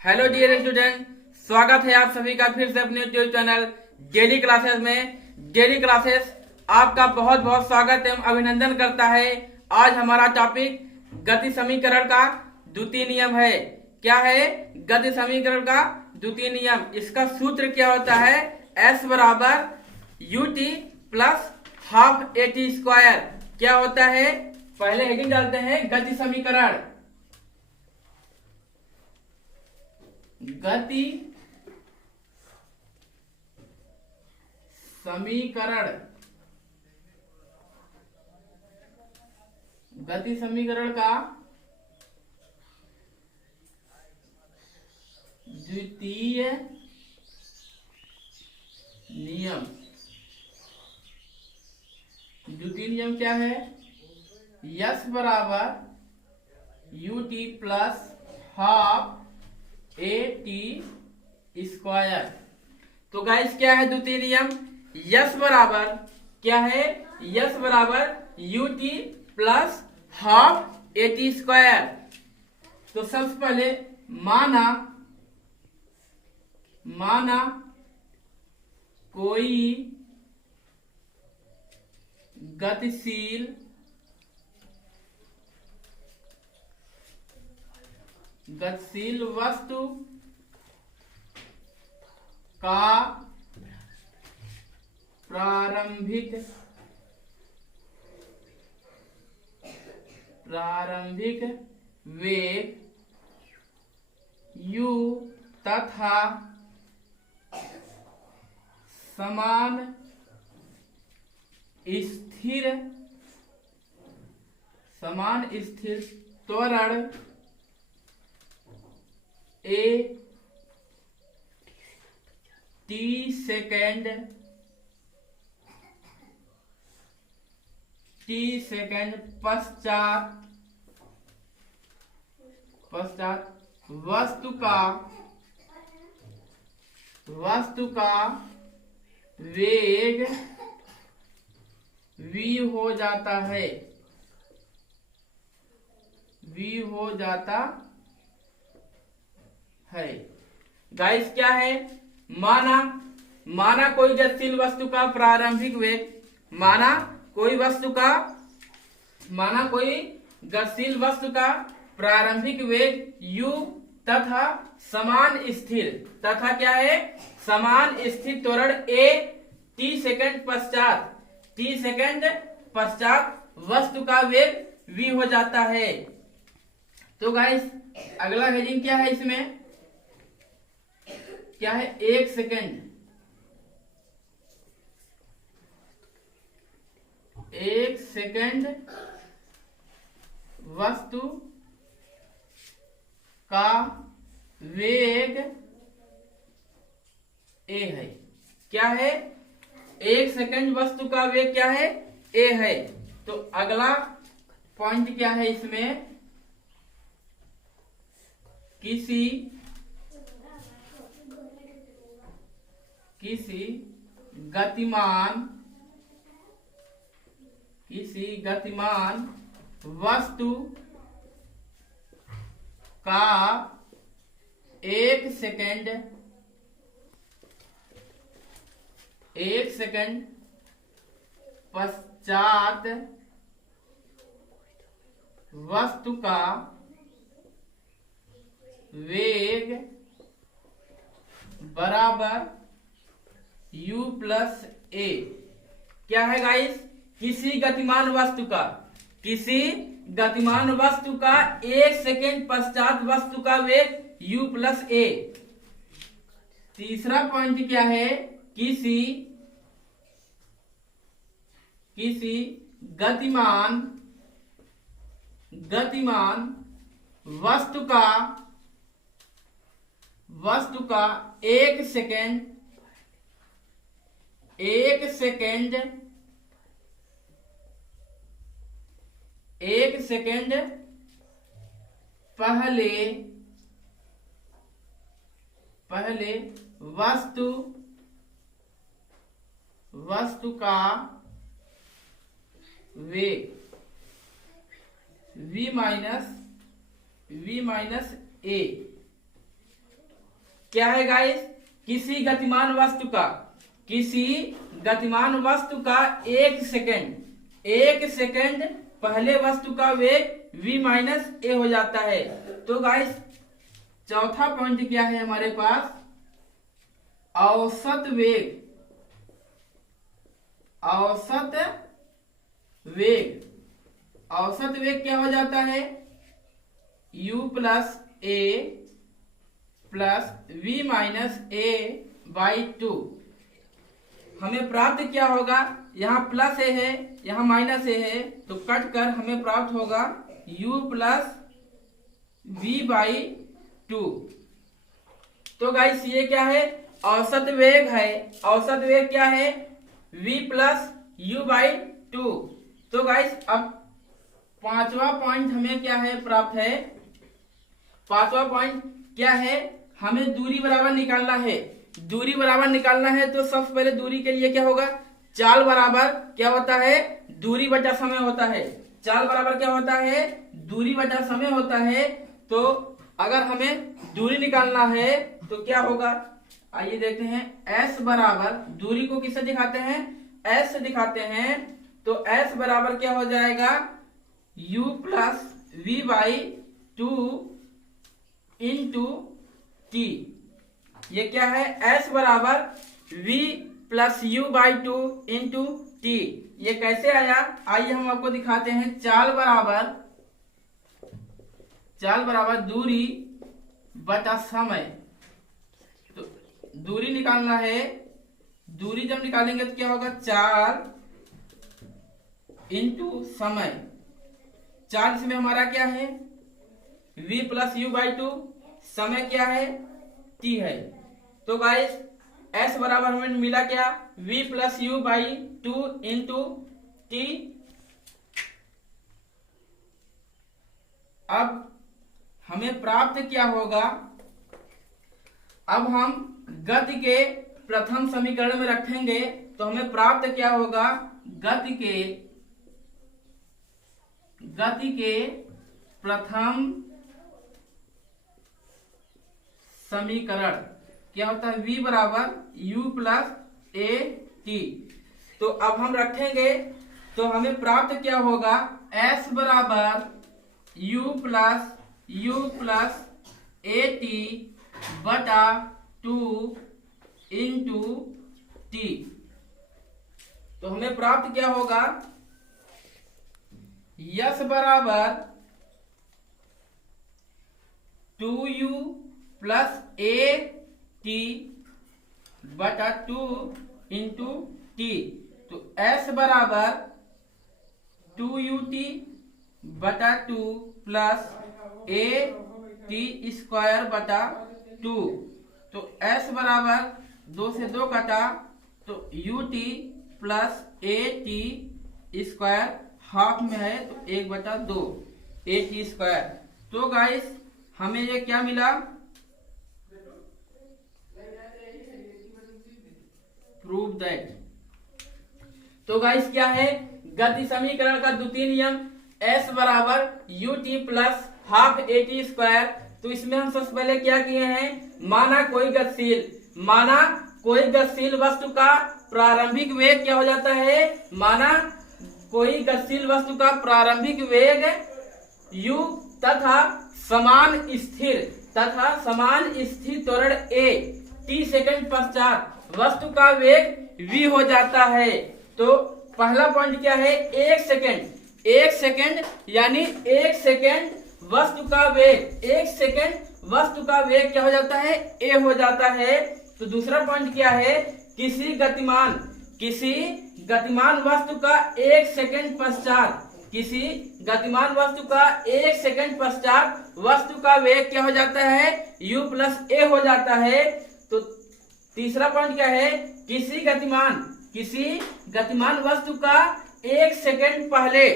Hello dear student, स्वागत है आप सभी का फिर से अपने यूट्यूब चैनल डेली क्लासेस में। डेली क्लासेस आपका बहुत बहुत स्वागत एवं अभिनंदन करता है। आज हमारा टॉपिक गति समीकरण का द्वितीय नियम है। क्या है गति समीकरण का द्वितीय नियम? इसका सूत्र क्या होता है? S बराबर ut plus half at square. क्या होता है? पहले हेडिंग डालते हैं गति समीकरण। गति समीकरण, गति समीकरण का द्वितीय नियम। द्वितीय नियम क्या है? यस बराबर ut plus half at square. तो गाइस क्या है द्वितीय नियम? यस बराबर क्या है? यस बराबर ut plus half at square. तो सबसे पहले माना कोई गतिशील वस्तु का प्रारंभिक वेग u तथा समान स्थिर त्वरण a t सेकेंड पश्चात वस्तु का वेग v हो जाता है। गाइस क्या है? माना कोई गतिशील वस्तु का प्रारंभिक वेग, माना कोई गतिशील वस्तु का प्रारंभिक वेग u तथा समान स्थिर त्वरण a t सेकंड पश्चात वस्तु का वेग v हो जाता है। तो गाइस अगला हेडिंग क्या है? इसमें क्या है? 1 सेकंड वस्तु का वेग a है। क्या है? 1 सेकंड वस्तु का वेग क्या है? a है। तो अगला पॉइंट क्या है? इसमें किसी गतिमान वस्तु का 1 सेकंड पश्चात वस्तु का वेग बराबर u प्लस a। क्या है गाइस? किसी गतिमान वस्तु का 1 सेकंड पश्चात वस्तु का वेग u प्लस a। तीसरा पॉइंट क्या है? किसी गतिमान वस्तु का 1 सेकंड पहले वस्तु का वेग v माइनस a क्या है गाइस, किसी गतिमान वस्तु का एक सेकंड पहले वस्तु का वेग v माइनस ए हो जाता है। तो गाइस चौथा पॉइंट क्या है हमारे पास, औसत वेग क्या हो जाता है, u plus A plus v minus A by 2। हमें प्राप्त क्या होगा, यहाँ प्लस ए है यहाँ माइनस ए है, तो कट कर हमें प्राप्त होगा u प्लस v बाई 2। तो गाइस ये क्या है, औसत वेग है। औसत वेग क्या है, v प्लस u बाई 2। तो गाइस अब पांचवा पॉइंट हमें क्या है प्राप्त है, पांचवा पॉइंट क्या है, हमें दूरी बराबर निकालना है। दूरी बराबर निकालना है तो सबसे पहले दूरी के लिए क्या होगा, चाल बराबर क्या होता है, दूरी बटा समय होता है। चाल बराबर क्या होता है, दूरी बटा समय होता है। तो अगर हमें दूरी निकालना है तो क्या होगा, आइए देखते हैं। s बराबर, दूरी को किससे दिखाते हैं, s से दिखाते हैं। तो s बराबर क्या हो जाएगा, u plus v by 2 into t। ये क्या है, s बराबर v plus u by 2 into t। ये कैसे आया, आइए हम आपको दिखाते हैं। चाल बराबर दूरी बटा समय। तो दूरी निकालना है, दूरी जब निकालेंगे तो क्या होगा, चाल इंटू समय। चाल इसमें हमारा क्या है, v प्लस u बाई 2, समय क्या है, t है। तो गाइस s बराबर हमें मिला क्या, v plus u by 2 into t। अब हमें प्राप्त क्या होगा, अब हम गति के प्रथम समीकरण में रखेंगे तो हमें प्राप्त क्या होगा, गति के प्रथम समीकरण क्या होता है, v बराबर u प्लस ए टी। तो अब हम रखेंगे तो हमें प्राप्त क्या होगा, s बराबर u प्लस ए टी बटा 2 इंटू टी। तो हमें प्राप्त क्या होगा, यस बराबर 2u प्लस ए टी बटा 2 इंटू टी। तो s बराबर 2ut बटा 2 प्लस ए टी स्क्वायर बटा 2। तो s बराबर 2 से 2 कटा, तो ut plus A T square half में है तो 1 बटा 2 ए टी स्क्वायर। तो गाइस हमें ये क्या मिला, प्रूव दैट। तो गाइस क्या है, गति समीकरण का द्वितीय नियम, s बराबर ut plus half A T square. तो इसमें हम सबसे पहले क्या किए हैं, माना कोई गतिशील वस्तु का प्रारंभिक वेग क्या हो जाता है, माना कोई गतिशील वस्तु का प्रारंभिक वेग u तथा समान स्थिर त्वरण a t सेकंड पश्चात वस्तु का वेग v हो जाता है। तो पहला पॉइंट क्या है, एक सेकंड यानी एक सेकंड वस्तु का वेग क्या हो जाता है, a हो जाता है। तो दूसरा पॉइंट क्या है, किसी गतिमान वस्तु का एक सेकंड पश्चात वस्तु का वेग क्या हो जाता है, u प्लस ए हो जाता है। तो तीसरा पॉइंट क्या है, किसी गतिमान वस्तु का एक सेकंड पहले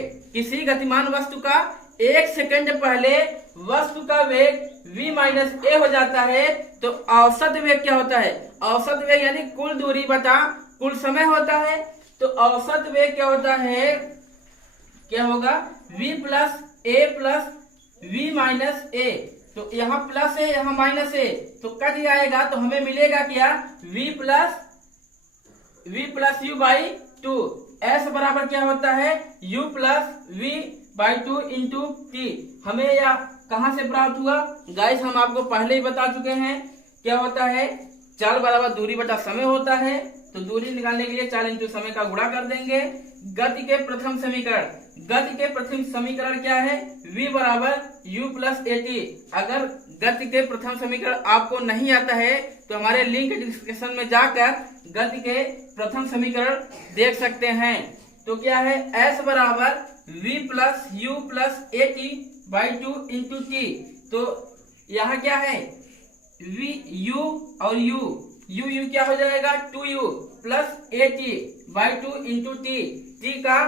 वस्तु का वेग v माइनस ए हो जाता है। तो औसत वेग क्या होता है, औसत वेग यानी कुल दूरी बटा कुल समय होता है। तो औसत वेग क्या होता है, क्या होगा, v प्लस ए प्लस v माइनस ए। तो यहाँ प्लस है यहाँ माइनस है, तो कट जाएगा, तो हमें मिलेगा क्या, v plus u by two. S बराबर क्या होता है, u plus v by two into t. हमें यह कहां से प्राप्त हुआ गाइस, हम आपको पहले ही बता चुके हैं क्या होता है, चाल बराबर दूरी बटा समय होता है। तो दूरी निकालने के लिए चाल इंटू समय का गुणा कर देंगे। गति के प्रथम समीकरण क्या है, v बराबर u प्लस ए टी। अगर गति के प्रथम समीकरण आपको नहीं आता है तो हमारे लिंक डिस्क्रिप्शन में जाकर गति के प्रथम समीकरण देख सकते हैं। तो क्या है, s बराबर v plus you plus A T by two into T. तो यहाँ क्या है, v u और u क्या हो जाएगा, 2u plus A T by two into T. T का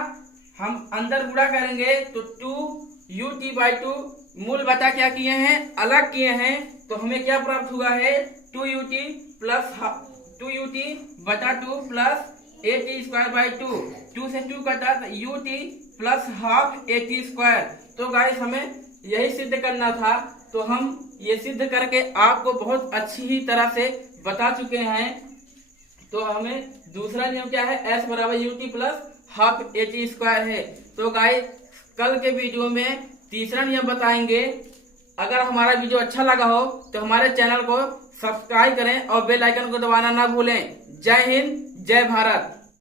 हम अंदर गुणा करेंगे तो 2ut बाई टू, मूल बटा क्या किए हैं, अलग किए हैं, तो हमें क्या प्राप्त हुआ है, 2ut बटा two plus A T square by two. 2 से 2 कटा तो ut plus half A T square. तो गाइस हमें यही सिद्ध करना था, तो हम ये सिद्ध करके आपको बहुत अच्छी ही तरह से बता चुके हैं। तो हमें दूसरा नियम क्या है, s बराबर U T plus half A T square है। तो गाइस कल के वीडियो में तीसरा नियम बताएंगे। अगर हमारा वीडियो अच्छा लगा हो तो हमारे चैनल को सब्सक्राइब करें और बेल आइकन को दबाना ना भूलें। जय हिंद, जय भारत।